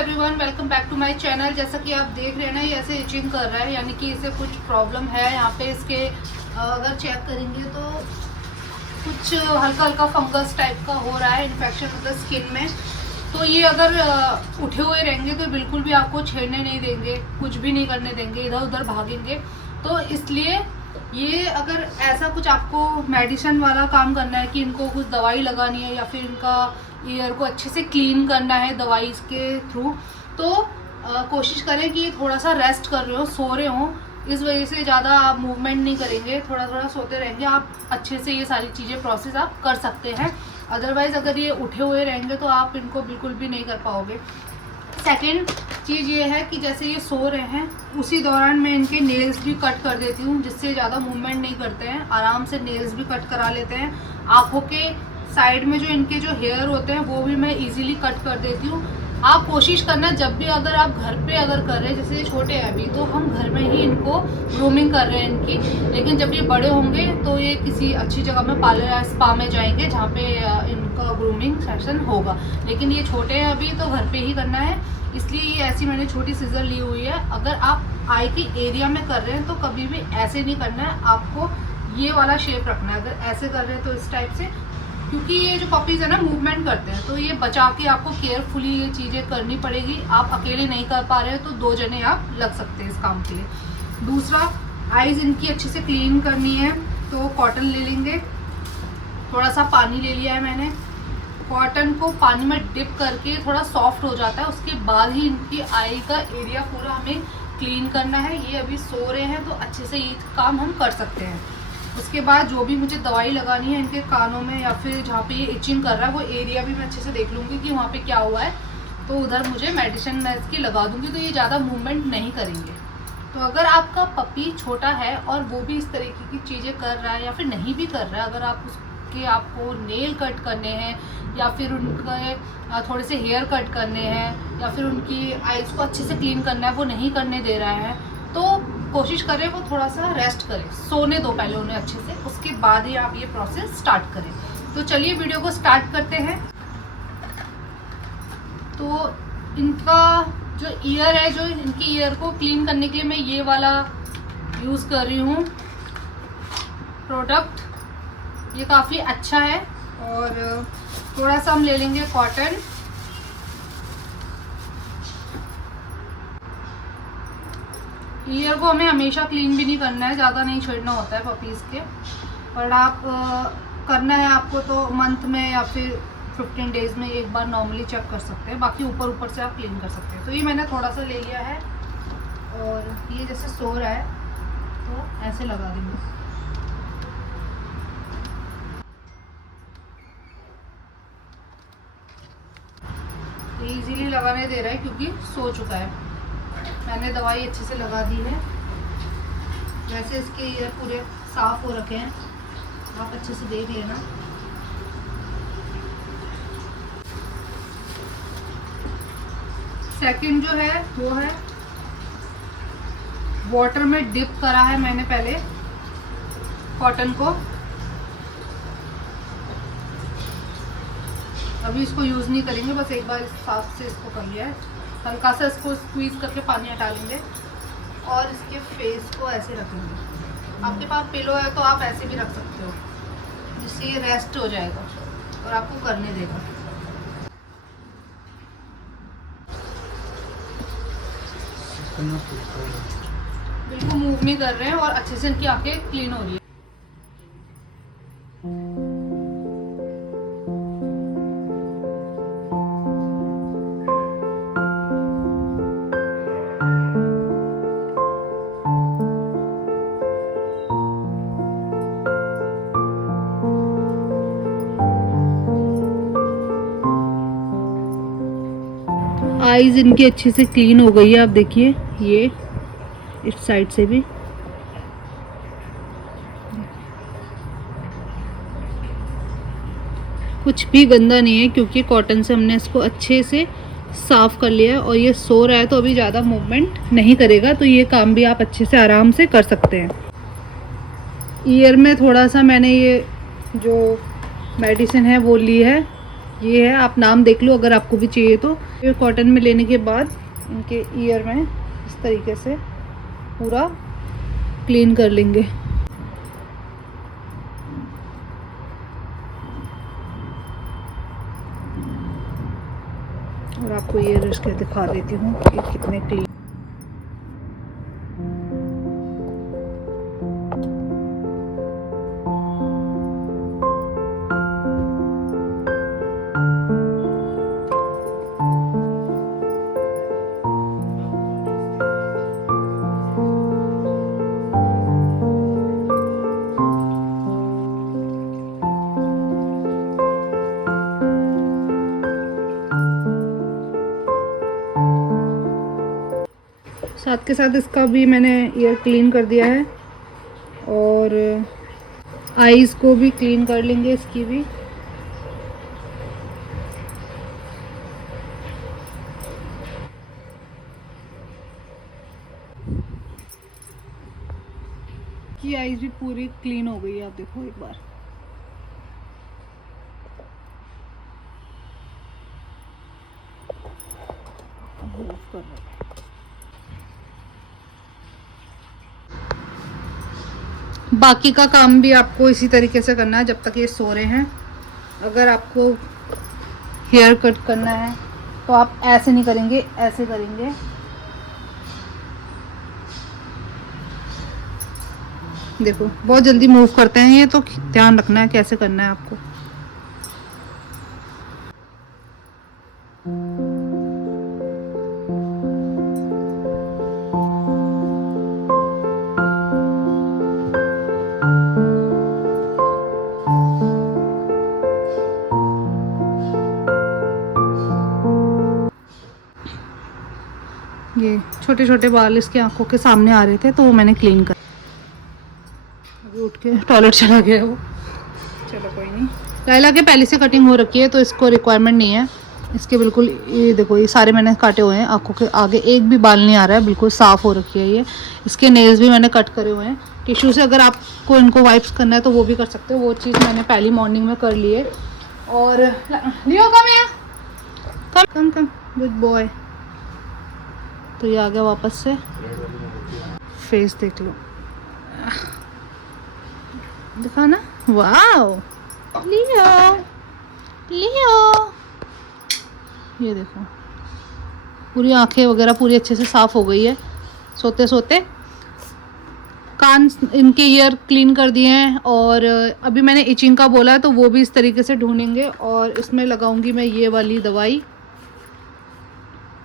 Everyone, welcome back to my channel. जैसा कि आप देख रहे हैं ना, ये ऐसे इचिंग कर रहा है, यानी कि इसे कुछ प्रॉब्लम है। यहाँ पे इसके अगर चेक करेंगे तो कुछ हल्का हल्का फंगस टाइप का हो रहा है, इन्फेक्शन मतलब स्किन में। तो ये अगर उठे हुए रहेंगे तो बिल्कुल भी आपको छेड़ने नहीं देंगे, कुछ भी नहीं करने देंगे, इधर उधर भागेंगे। तो इसलिए ये अगर ऐसा कुछ आपको मेडिसिन वाला काम करना है कि इनको कुछ दवाई लगानी है या फिर इनका ईयर को अच्छे से क्लीन करना है दवाई के थ्रू, तो कोशिश करें कि थोड़ा सा रेस्ट कर रहे हो, सो रहे हो। इस वजह से ज़्यादा आप मूवमेंट नहीं करेंगे, थोड़ा थोड़ा सोते रहेंगे, आप अच्छे से ये सारी चीज़ें प्रोसेस आप कर सकते हैं। अदरवाइज़ अगर ये उठे हुए रहेंगे तो आप इनको बिल्कुल भी नहीं कर पाओगे। सेकंड चीज़ ये है कि जैसे ये सो रहे हैं उसी दौरान मैं इनके नेल्स भी कट कर देती हूँ, जिससे ज़्यादा मूवमेंट नहीं करते हैं, आराम से नेल्स भी कट करा लेते हैं। आँखों के साइड में जो इनके जो हेयर होते हैं वो भी मैं इजीली कट कर देती हूँ। आप कोशिश करना जब भी अगर आप घर पे अगर कर रहे हैं, जैसे ये छोटे हैं अभी तो हम घर में ही इनको ग्रूमिंग कर रहे हैं इनकी, लेकिन जब ये बड़े होंगे तो ये किसी अच्छी जगह में पार्लर या स्पा में जाएंगे जहाँ पे इनका ग्रूमिंग सेशन होगा। लेकिन ये छोटे हैं अभी तो घर पे ही करना है, इसलिए ये ऐसी मैंने छोटी सीजर ली हुई है। अगर आप आई के एरिया में कर रहे हैं तो कभी भी ऐसे नहीं करना है, आपको ये वाला शेप रखना है। अगर ऐसे कर रहे हैं तो इस टाइप से, क्योंकि ये जो पपीज़ है ना मूवमेंट करते हैं, तो ये बचा के आपको केयरफुली ये चीज़ें करनी पड़ेगी। आप अकेले नहीं कर पा रहे हो तो 2 जने आप लग सकते हैं इस काम के लिए। दूसरा, आइज़ इनकी अच्छे से क्लीन करनी है तो कॉटन ले लेंगे, थोड़ा सा पानी ले लिया है मैंने। कॉटन को पानी में डिप करके थोड़ा सॉफ्ट हो जाता है, उसके बाद ही इनकी आई का एरिया पूरा हमें क्लीन करना है। ये अभी सो रहे हैं तो अच्छे से ये काम हम कर सकते हैं। उसके बाद जो भी मुझे दवाई लगानी है इनके कानों में या फिर जहाँ पे ये इचिंग कर रहा है वो एरिया भी मैं अच्छे से देख लूँगी कि वहाँ पे क्या हुआ है, तो उधर मुझे मेडिसिन मैं इसकी लगा दूँगी, तो ये ज़्यादा मूवमेंट नहीं करेंगे। तो अगर आपका पपी छोटा है और वो भी इस तरीके की चीज़ें कर रहा है या फिर नहीं भी कर रहा है, अगर आप उसके आपको नेल कट करने हैं या फिर उनके थोड़े से हेयर कट करने हैं या फिर उनकी आइज़ को अच्छे से क्लीन करना है, वो नहीं करने दे रहा है, तो कोशिश करें वो थोड़ा सा रेस्ट करें, सोने दो पहले उन्हें अच्छे से, उसके बाद ही आप ये प्रोसेस स्टार्ट करें। तो चलिए वीडियो को स्टार्ट करते हैं। तो इनका जो ईयर है, जो इनकी ईयर को क्लीन करने के लिए मैं ये वाला यूज़ कर रही हूँ प्रोडक्ट। ये काफ़ी अच्छा है। और थोड़ा सा हम ले लेंगे कॉटन। ईयर को हमें हमेशा क्लीन भी नहीं करना है, ज़्यादा नहीं छेड़ना होता है पपीज़ के, पर आप करना है आपको तो मंथ में या फिर 15 डेज़ में एक बार नॉर्मली चेक कर सकते हैं, बाकी ऊपर ऊपर से आप क्लीन कर सकते हैं। तो ये मैंने थोड़ा सा ले लिया है और ये जैसे सो रहा है तो ऐसे लगा देंगे। इजीली लगाने दे रहा है क्योंकि सो चुका है। मैंने दवाई अच्छे से लगा दी है। वैसे इसके ईयर पूरे साफ हो रखे हैं, आप अच्छे से देख लेना। सेकंड जो है वो है वाटर में डिप करा है मैंने पहले कॉटन को। अभी इसको यूज़ नहीं करेंगे, बस एक बार साफ से इसको कर लिया है। हल्का सा इसको स्क्वीज़ करके पानी हटा लेंगे और इसके फेस को ऐसे रखेंगे। आपके पास पिलो है तो आप ऐसे भी रख सकते हो, जिससे ये रेस्ट हो जाएगा और आपको करने देगा। बिल्कुल मूव नहीं कर रहे हैं और अच्छे से इनकी आंखें क्लीन हो रही है। आइज़ इनकी अच्छे से क्लीन हो गई है, आप देखिए ये इस साइड से भी। कुछ भी गंदा नहीं है क्योंकि कॉटन से हमने इसको अच्छे से साफ कर लिया है। और ये सो रहा है तो अभी ज़्यादा मूवमेंट नहीं करेगा, तो ये काम भी आप अच्छे से आराम से कर सकते हैं। ईयर में थोड़ा सा मैंने ये जो मेडिसिन है वो ली है ये है, आप नाम देख लो अगर आपको भी चाहिए तो। ये कॉटन में लेने के बाद इनके ईयर में इस तरीके से पूरा क्लीन कर लेंगे। और आपको ईयर इसके दिखा देती हूँ कि कितने क्लीन। साथ के साथ इसका भी मैंने ईयर क्लीन कर दिया है और आईज़ को भी क्लीन कर लेंगे इसकी भी। की आईज़ भी पूरी क्लीन हो गई है, आप देखो एक बार। कर रहा है। बाकी का काम भी आपको इसी तरीके से करना है जब तक ये सो रहे हैं। अगर आपको हेयर कट करना है तो आप ऐसे नहीं करेंगे, ऐसे करेंगे। देखो बहुत जल्दी मूव करते हैं ये, तो ध्यान रखना है कैसे करना है आपको। ये छोटे छोटे बाल इसके आंखों के सामने आ रहे थे तो वो मैंने क्लीन कर। अभी उठ के टॉयलेट चला गया वो। चलो कोई नहीं। लाइला के पहले से कटिंग हो रखी है तो इसको रिक्वायरमेंट नहीं है इसके। बिल्कुल ये देखो, ये सारे मैंने काटे हुए हैं। आंखों के आगे एक भी बाल नहीं आ रहा है, बिल्कुल साफ़ हो रखी है ये। इसके नेल्स भी मैंने कट करे हुए हैं टिश्यू से। अगर आपको इनको वाइप्स करना है तो वो भी कर सकते हो, वो चीज़ मैंने पहली मॉर्निंग में कर ली है। और लियो कम गुड बॉय। तो ये आ गया वापस से। फेस देख लो, दिखा ना। वाओ लियो ये देखो, पूरी आंखें वगैरह पूरी अच्छे से साफ़ हो गई है सोते सोते। कान इनके ईयर क्लीन कर दिए हैं। और अभी मैंने इचिंग का बोला है तो वो भी इस तरीके से ढूंढेंगे। और इसमें लगाऊंगी मैं ये वाली दवाई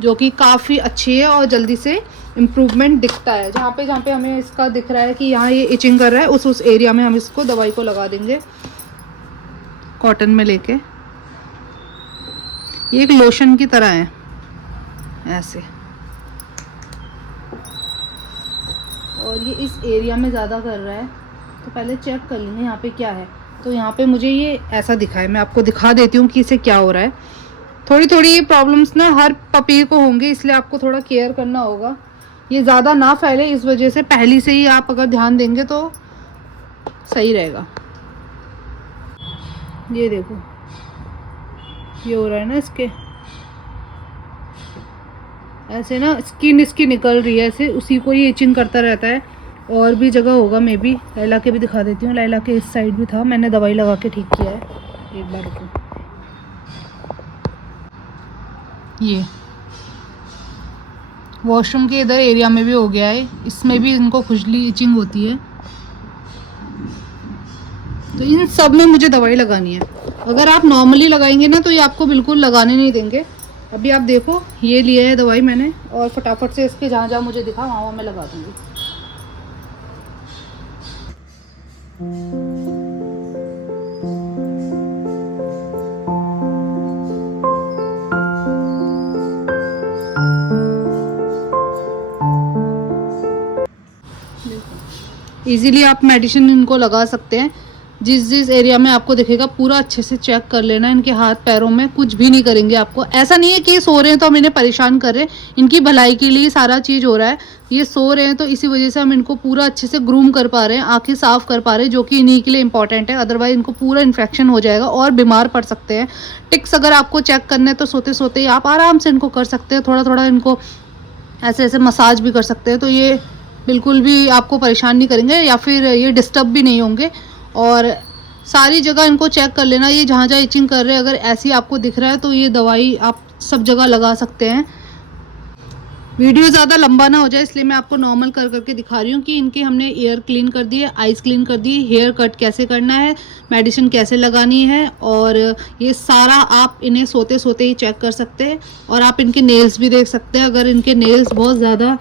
जो कि काफ़ी अच्छी है और जल्दी से इम्प्रूवमेंट दिखता है। जहाँ पे हमें इसका दिख रहा है कि यहाँ ये इचिंग कर रहा है, उस एरिया में हम इसको दवाई को लगा देंगे कॉटन में लेके। ये एक लोशन की तरह है ऐसे। और ये इस एरिया में ज़्यादा कर रहा है तो पहले चेक कर लेंगे यहाँ पे क्या है। तो यहाँ पे मुझे ये ऐसा दिखा है, मैं आपको दिखा देती हूँ कि इसे क्या हो रहा है। थोड़ी थोड़ी ये प्रॉब्लम्स ना हर पपी को होंगी, इसलिए आपको थोड़ा केयर करना होगा। ये ज़्यादा ना फैले, इस वजह से पहले से ही आप अगर ध्यान देंगे तो सही रहेगा। ये देखो ये हो रहा है ना इसके ऐसे ना, स्किन इसकी निकल रही है ऐसे, उसी को ये इचिंग करता रहता है। और भी जगह होगा मे बी। लैला के भी दिखा देती हूँ। लैला के इस साइड भी था, मैंने दवाई लगा के ठीक किया है। एक बार रुको, ये वॉशरूम के इधर एरिया में भी हो गया है, इसमें भी इनको खुजली इचिंग होती है। तो इन सब में मुझे दवाई लगानी है। अगर आप नॉर्मली लगाएंगे ना तो ये आपको बिल्कुल लगाने नहीं देंगे। अभी आप देखो ये लिया है दवाई मैंने, और फटाफट से इसके जहाँ जहाँ मुझे दिखा वहाँ मैं लगा दूँगी। इजीली आप मेडिसिन इनको लगा सकते हैं। जिस जिस एरिया में आपको दिखेगा पूरा अच्छे से चेक कर लेना। इनके हाथ पैरों में कुछ भी नहीं करेंगे आपको। ऐसा नहीं है कि ये सो रहे हैं तो हम इन्हें परेशान कर रहे हैं, इनकी भलाई के लिए सारा चीज़ हो रहा है। ये सो रहे हैं तो इसी वजह से हम इनको पूरा अच्छे से ग्रूम कर पा रहे हैं, आँखें साफ़ कर पा रहे हैं, जो कि इन्हीं के लिए इंपॉर्टेंट है। अदरवाइज इनको पूरा इन्फेक्शन हो जाएगा और बीमार पड़ सकते हैं। टिक्स अगर आपको चेक करना है तो सोते सोते ही आप आराम से इनको कर सकते हैं। थोड़ा थोड़ा इनको ऐसे ऐसे मसाज भी कर सकते हैं, तो ये बिल्कुल भी आपको परेशान नहीं करेंगे या फिर ये डिस्टर्ब भी नहीं होंगे। और सारी जगह इनको चेक कर लेना, ये जहाँ जहाँ इचिंग कर रहे हैं अगर ऐसी आपको दिख रहा है तो ये दवाई आप सब जगह लगा सकते हैं। वीडियो ज़्यादा लंबा ना हो जाए इसलिए मैं आपको नॉर्मल कर करके दिखा रही हूँ कि इनके हमने ईयर क्लीन कर दिए, आइज़ क्लीन कर दी, हेयर कट कैसे करना है, मेडिसिन कैसे लगानी है, और ये सारा आप इन्हें सोते सोते ही चेक कर सकते हैं। और आप इनके नेल्स भी देख सकते हैं। अगर इनके नेल्स बहुत ज़्यादा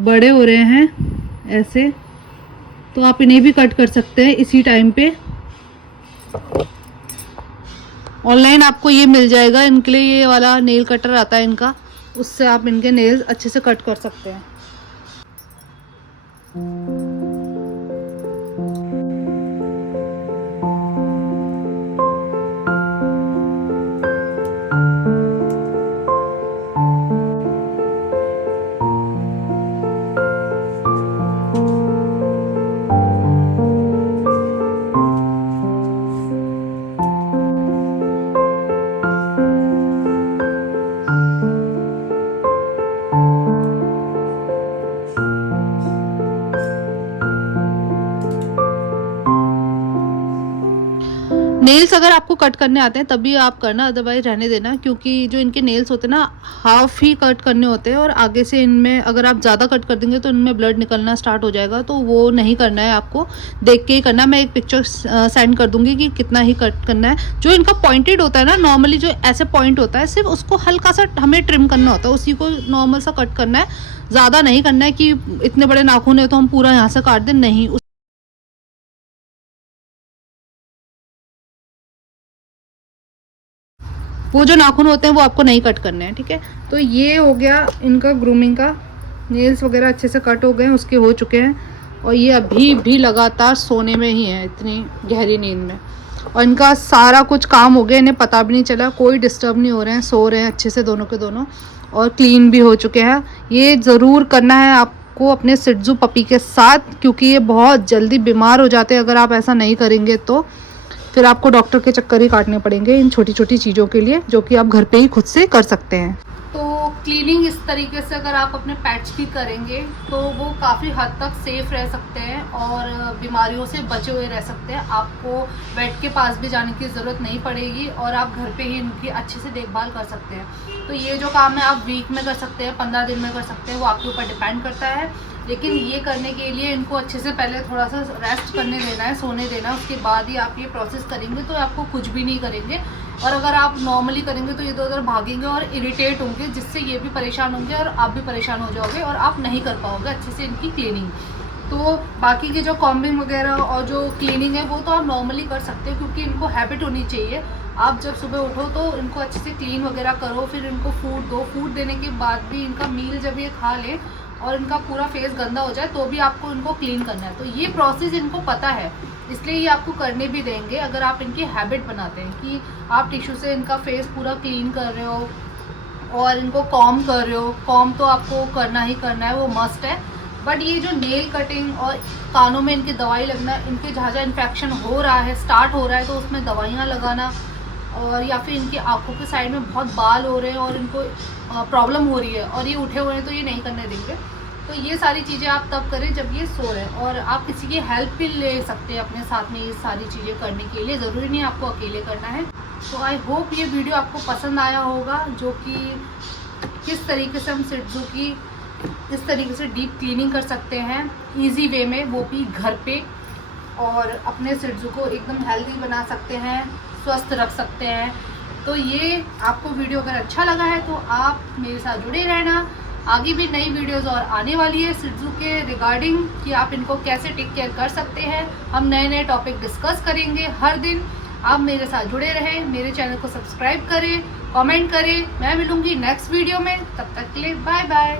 बड़े हो रहे हैं ऐसे तो आप इन्हें भी कट कर सकते हैं इसी टाइम पे। ऑनलाइन आपको ये मिल जाएगा, इनके लिए ये वाला नेल कटर आता है इनका, उससे आप इनके नेल्स अच्छे से कट कर सकते हैं। नेल्स अगर आपको कट करने आते हैं तभी आप करना, अदरवाइज रहने देना, क्योंकि जो इनके नेल्स होते हैं ना हाफ ही कट करने होते हैं और आगे से इनमें अगर आप ज़्यादा कट कर देंगे तो इनमें ब्लड निकलना स्टार्ट हो जाएगा, तो वो नहीं करना है। आपको देख के ही करना है। मैं एक पिक्चर सेंड कर दूंगी कि कितना ही कट करना है। जो इनका पॉइंटेड होता है ना, नॉर्मली जो ऐसे पॉइंट होता है सिर्फ उसको हल्का सा हमें ट्रिम करना होता है, उसी को नॉर्मल सा कट करना है, ज़्यादा नहीं करना है कि इतने बड़े नाखून है तो हम पूरा यहाँ से काट दें, नहीं। वो जो नाखून होते हैं वो आपको नहीं कट करने हैं, ठीक है। तो ये हो गया इनका ग्रूमिंग का। नेल्स वगैरह अच्छे से कट हो गए हैं, उसके हो चुके हैं, और ये अभी भी लगातार सोने में ही है, इतनी गहरी नींद में। और इनका सारा कुछ काम हो गया, इन्हें पता भी नहीं चला, कोई डिस्टर्ब नहीं हो रहे हैं, सो रहे हैं अच्छे से दोनों के दोनों, और क्लीन भी हो चुके हैं। ये ज़रूर करना है आपको अपने शिट्ज़ू पपी के साथ, क्योंकि ये बहुत जल्दी बीमार हो जाते हैं अगर आप ऐसा नहीं करेंगे तो। फिर आपको डॉक्टर के चक्कर ही काटने पड़ेंगे इन छोटी छोटी चीज़ों के लिए, जो कि आप घर पे ही खुद से कर सकते हैं। तो क्लीनिंग इस तरीके से अगर आप अपने पेट्स की करेंगे तो वो काफ़ी हद तक सेफ़ रह सकते हैं और बीमारियों से बचे हुए रह सकते हैं। आपको वेट के पास भी जाने की ज़रूरत नहीं पड़ेगी और आप घर पे ही इनकी अच्छे से देखभाल कर सकते हैं। तो ये जो काम है आप वीक में कर सकते हैं, 15 दिन में कर सकते हैं, वो आपके ऊपर डिपेंड करता है। लेकिन ये करने के लिए इनको अच्छे से पहले थोड़ा सा रेस्ट करने देना है, सोने देना है, उसके बाद ही आप ये प्रोसेस करेंगे तो आपको कुछ भी नहीं करेंगे। और अगर आप नॉर्मली करेंगे तो इधर उधर भागेंगे और इरिटेट होंगे, जिससे ये भी परेशान होंगे और आप भी परेशान हो जाओगे और आप नहीं कर पाओगे अच्छे से इनकी क्लीनिंग। तो बाकी की जो कॉम्बिंग वगैरह और जो क्लीनिंग है वो तो आप नॉर्मली कर सकते हो, क्योंकि इनको हैबिट होनी चाहिए। आप जब सुबह उठो तो इनको अच्छे से क्लीन वगैरह करो, फिर इनको फूड दो। फूड देने के बाद भी इनका मील जब ये खा ले और इनका पूरा फेस गंदा हो जाए तो भी आपको इनको क्लीन करना है। तो ये प्रोसेस इनको पता है, इसलिए ये आपको करने भी देंगे अगर आप इनकी हैबिट बनाते हैं कि आप टिश्यू से इनका फेस पूरा क्लीन कर रहे हो और इनको कॉम कर रहे हो। कॉम तो आपको करना ही करना है, वो मस्ट है। बट ये जो नेल कटिंग और कानों में इनकी दवाई लगना, इनके जहाँ जहाँ इन्फेक्शन हो रहा है, स्टार्ट हो रहा है, तो उसमें दवाइयाँ लगाना, और या फिर इनकी आंखों के साइड में बहुत बाल हो रहे हैं और इनको प्रॉब्लम हो रही है और ये उठे हुए हैं तो ये नहीं करने देंगे। तो ये सारी चीज़ें आप तब करें जब ये सो रहे हैं, और आप किसी की हेल्प भी ले सकते हैं अपने साथ में ये सारी चीज़ें करने के लिए। ज़रूरी नहीं आपको अकेले करना है। तो आई होप ये वीडियो आपको पसंद आया होगा, जो कि किस तरीके से हम शिट्ज़ू की इस तरीके से डीप क्लीनिंग कर सकते हैं ईजी वे में, वो भी घर पे, और अपने शिट्ज़ू को एकदम हेल्दी बना सकते हैं, स्वस्थ रख सकते हैं। तो ये आपको वीडियो अगर अच्छा लगा है तो आप मेरे साथ जुड़े रहना। आगे भी नई वीडियोस और आने वाली है शिट्ज़ू के रिगार्डिंग, कि आप इनको कैसे टेक केयर कर सकते हैं। हम नए नए टॉपिक डिस्कस करेंगे हर दिन। आप मेरे साथ जुड़े रहें, मेरे चैनल को सब्सक्राइब करें, कमेंट करें। मैं मिलूँगी नेक्स्ट वीडियो में, तब तक के लिए बाय बाय।